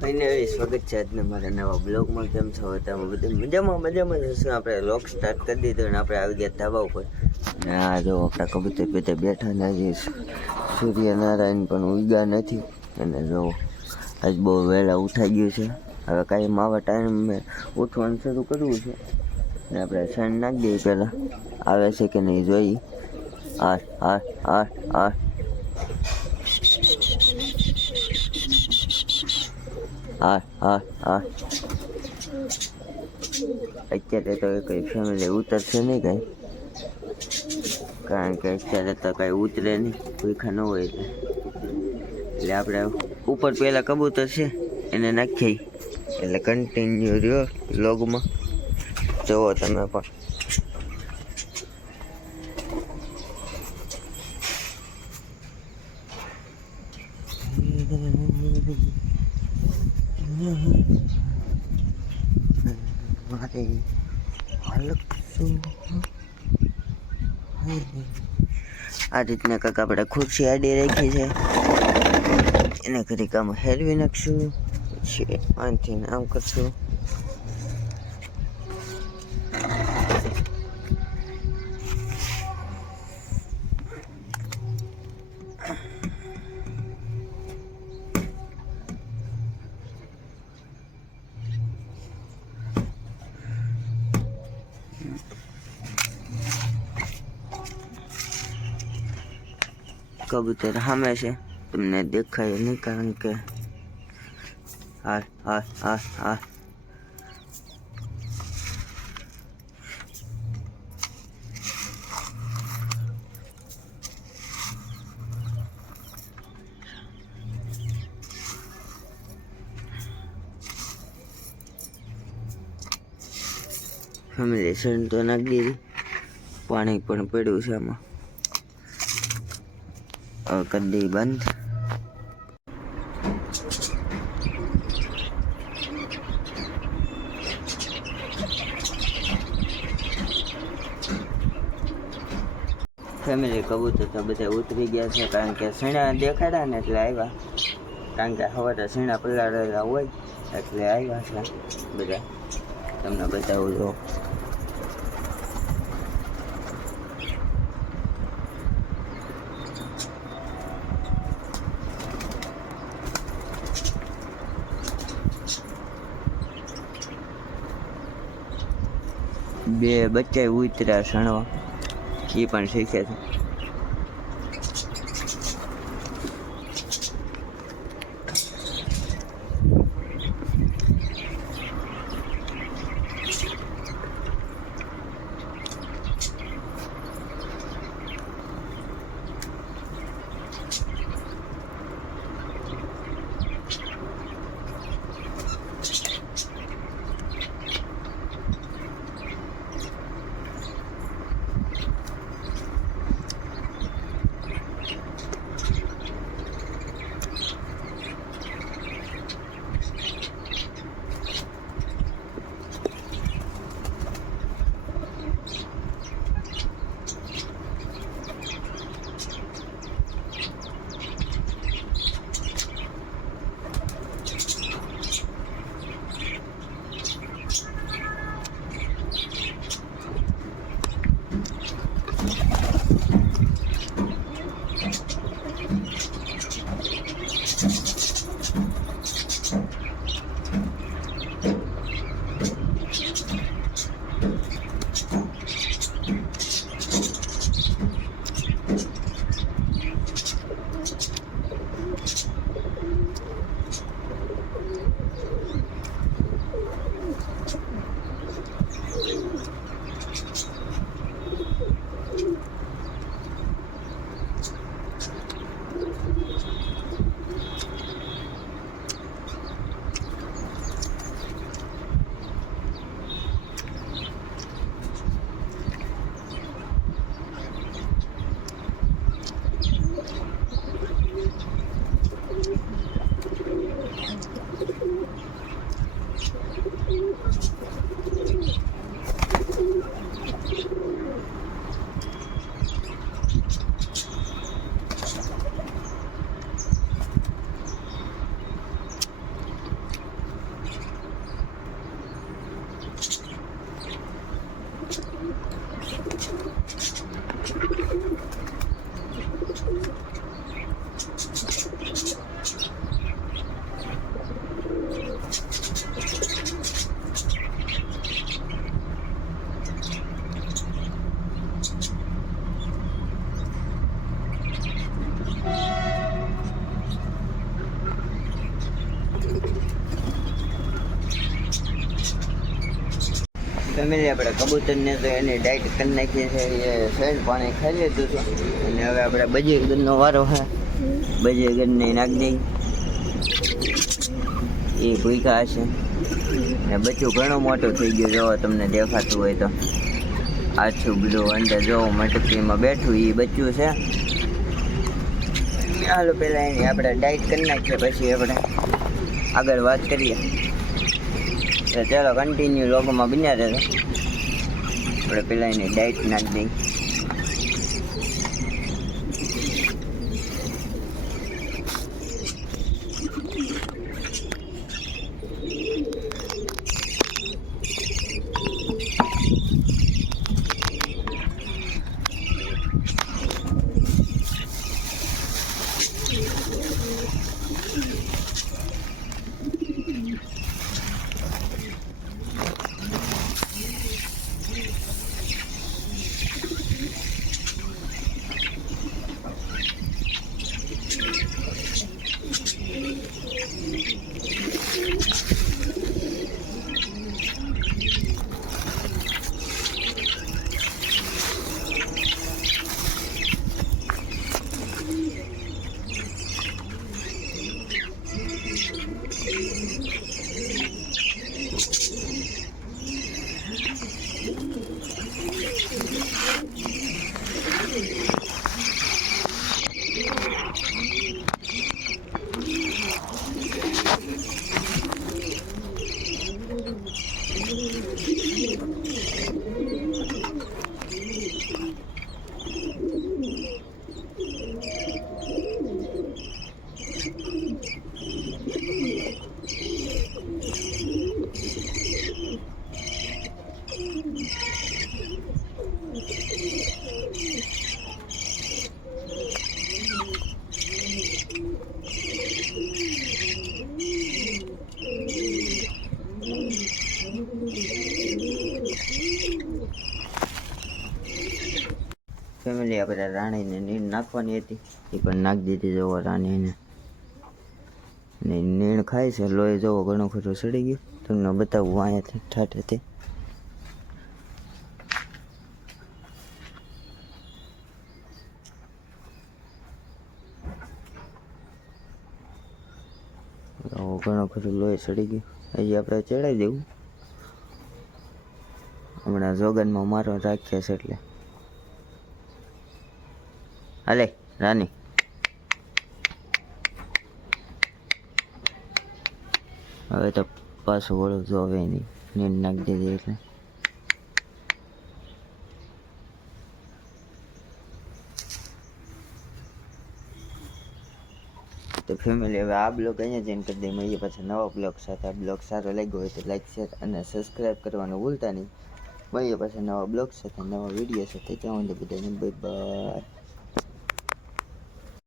Finally સ્વાગત છે આજના મારા નવા બ્લોગમાં. કેમ છો તમે બધું મજામાં જશું. આપણે લોક સ્ટાર્ટ કરી દીધો અને આપણે આવી ગયા ધાબા ઉપર. અને આ જો આપણા કબૂતર બધા બેઠા નથી. સૂર્યનારાયણ પણ ઉગ્યા નથી. અને જો આજ બહુ વહેલા ઉઠાઈ ગયું છે. હવે કાંઈ આવા ટાઈમે ઉઠવાનું શરૂ કરવું છે. ને આપણે સણ નાખી દઈએ પહેલાં, આવે છે કે નહીં જોઈ. આઠ આઠ આઠ આઠ અત્યારે તો કંઈ ફેમિલી ઉતરશે નહીં કાંઈ, કારણ કે અત્યારે તો કાંઈ ઉતરે નહીં, ભૂખા ન હોય એટલે આપણે ઉપર પહેલાં કબૂતર છે એને નાખીએ. એટલે કન્ટિન્યુ રહ્યો લોગમાં, જુઓ તમે પણ. આ રીતના કાંક આપણે ખુરશી આડી રાખી છે, એને ઘડીક આમ હેરવી નાખશું, પછી આથી આમ કરશું. કબૂતર સામે છે, તમને દેખાય નહીં કારણ કે હા હા હા હા ફેમિલી સણ તો નાખી દીધી, પાણી પણ પડ્યું છે આમાં. હવે કરી દઈ બંધ. ફેમિલી કબૂતર તો બધા ઉતરી ગયા છે, કારણ કે સીણા દેખાડ્યા ને એટલે આવ્યા. કારણ કે સવારે સીણા પલાળેલા હોય એટલે આવ્યા છે બધા. તમને બતાવું જો. બે બચ્ચા ઉતર્યા સણવા, એ પણ શીખે છે. ફેમિલી આપણે કબૂતરને તો એની ડાયટ કરી નાખી છે, એ શેડ પાણી ખાઈ લીધું છે અને હવે આપણે બજીગરનો વારો છે. બજીગરને નાખી દઈ, એ ભૂકા હશે ને બચ્ચું ઘણું મોટું થઈ ગયું. જો તમને દેખાતું હોય તો આછું બ્લુ અંદર જો મટકીમાં બેઠું એ બચ્ચું છે. ચાલો પહેલાં એની આપણે ડાયટ કરી નાખીએ, પછી આપણે આગળ વાત કરીએ. તો ચાલો કન્ટિન્યુ લોકોમાં બન્યા રહેતો. આપણે પહેલાં એની ડાયટ નાખી દઈએ. ફેમિલી આપણે રાણીને નીણ નાખવાની હતી, એ પણ નાખી દીધી. જોવો રાણીને ને નીણ ખાય છે. લોહી જોવો ઘણું ખરું સડી ગયું. તમને બતાવું અહીંયાથી ઠાઠેથી. ઘણું ખરું લોહી સડી ગયું. હજી આપણે ચડાવી દેવું. હમણાં જોગનમાં મારો રાખ્યા છે એટલે હાલે રાની. હવે તો પાછું વળું જો હવે એની નીંદ નાખી દીધી એટલે તો ફેમિલી હવે આ બ્લોગ અહીંયા જઈને કરી દઈએ. મળીએ પાછા નવા બ્લોગ સાથે. આ બ્લોગ સારો લાગ્યો હોય તો લાઈક શેર અને સબસ્ક્રાઈબ કરવાનું ભૂલતા નહીં. મળીએ પાછા નવા બ્લોગ સાથે, નવા વિડીયો સાથે. ત્યાં બધાને બાય બાય.